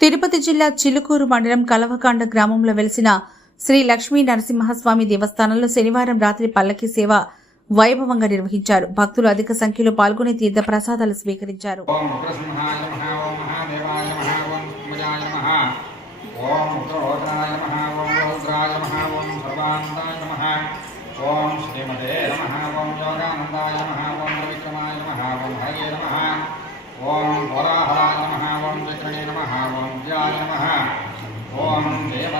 తిరుపతి జిల్లా చిలుకూరు మండలం కలవకాండ గ్రామంలో వెలిసిన శ్రీ లక్ష్మీ నరసింహస్వామి దేవస్థానంలో శనివారం రాత్రి పల్లకి సేవ వైభవంగా నిర్వహించారు. భక్తులు అధిక సంఖ్యలో పాల్గొని తీర్థ ప్రసాదాలు స్వీకరించారు. ఓం ఉగ్రసింహాయ నమః ఓం మహాదేవాయ నమః ఓం కుమజాయ నమః ఓం ఉగ్రరోధనాయ నమః ఓం రౌద్రాయ నమః ఓం సర్వానందాయ నమః ఓం శ్రీమతే నమః ఓం యోగానందాయ నమః ఓం విక్రమాయ నమః ఓం హరే నమః ఓం వరాహరాయ నమః ఓం విక్రణే నమః ఓం విద్యాయ నమః ఓం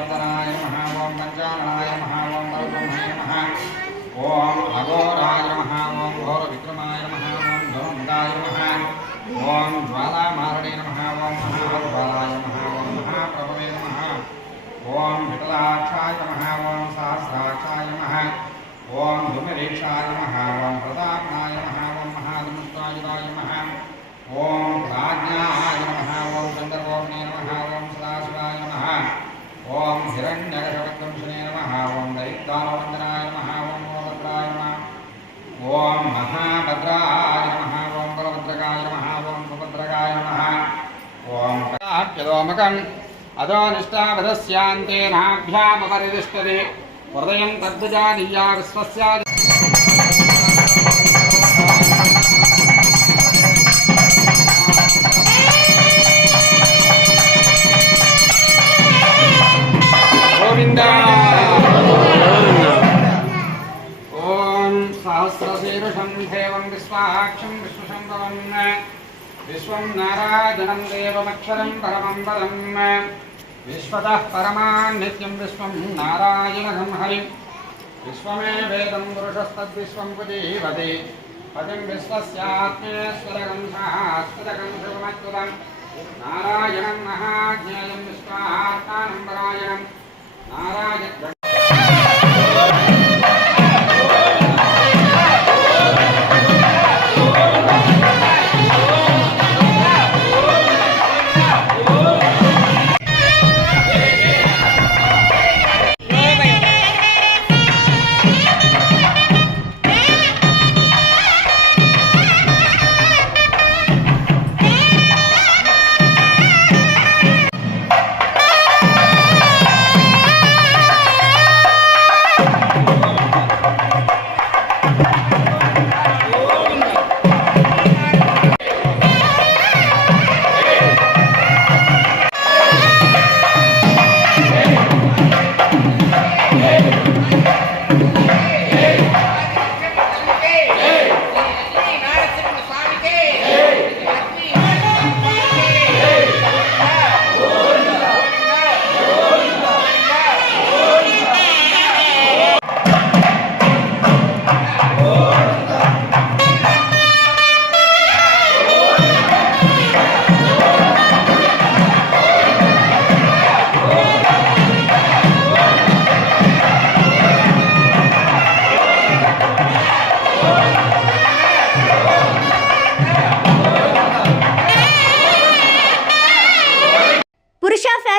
దేవతరాయ నమః ఓం పంచాననాయ నమః ఓం పరబ్రహ్మణే నమః ఓం అఘోరాయ నమః ఓం ఘోర విక్రమాయ నమః ఓం ధనుండాయ నమః ఓం జ్వాలామారణే నమ ఓం మహాజ్వాలాయ నమః ఓం మహాప్రభవే నమ ఓం విఠలాక్షాయ నమః ఓం సహస్రాక్షాయ నమః ఓం ధుమరేక్షాయ నమః ఓం ప్రతాపనాయ నమః ఓం మహాధనుష్టాయుధాయ నమః ఓం ప్రాజ్ఞాయ నమః ఓం చంద్రగోపనే నమః ఓం సదాశివాయ నమః ఓం హిరణ్యకశవత్వంశనే నమః ఓం దైత్యానవందనాయ నమః ఓం భద్రాయ నమః ఓం మహాభద్రాయ నమః ఓం బలభద్రకాయ నమః ఓం సుభద్రకాయ నమః ఓం కాప్యదోమకం అదో నిష్టావధస్యాంతేనాభ్యామపరిదిష్టది హృదయం తద్భుజానీయా విశ్వస్యా గోవింద. ఓం సహస్రశీర్షం దేవం విశ్వాక్షం విశ్వశంభవం విశ్వం నారాయణం దేవమక్షరం పరమం పదం విశ్వత పరమాన్నిత్యం విశ్వం నారాయణం హరి విశ్వమే వేదం పురుషస్తద్విశ్వం పుజీవతి పదిం విశ్వస్యాత్మేశ్వరగం సహస్రగం నారాయణం మహాజ్ఞేయం విశ్వాత్మానం పరాయణం నారాయణ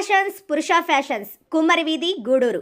ఫ్యాషన్స్ పురుష ఫ్యాషన్స్. కుమ్మరి వీధి గూడూరు.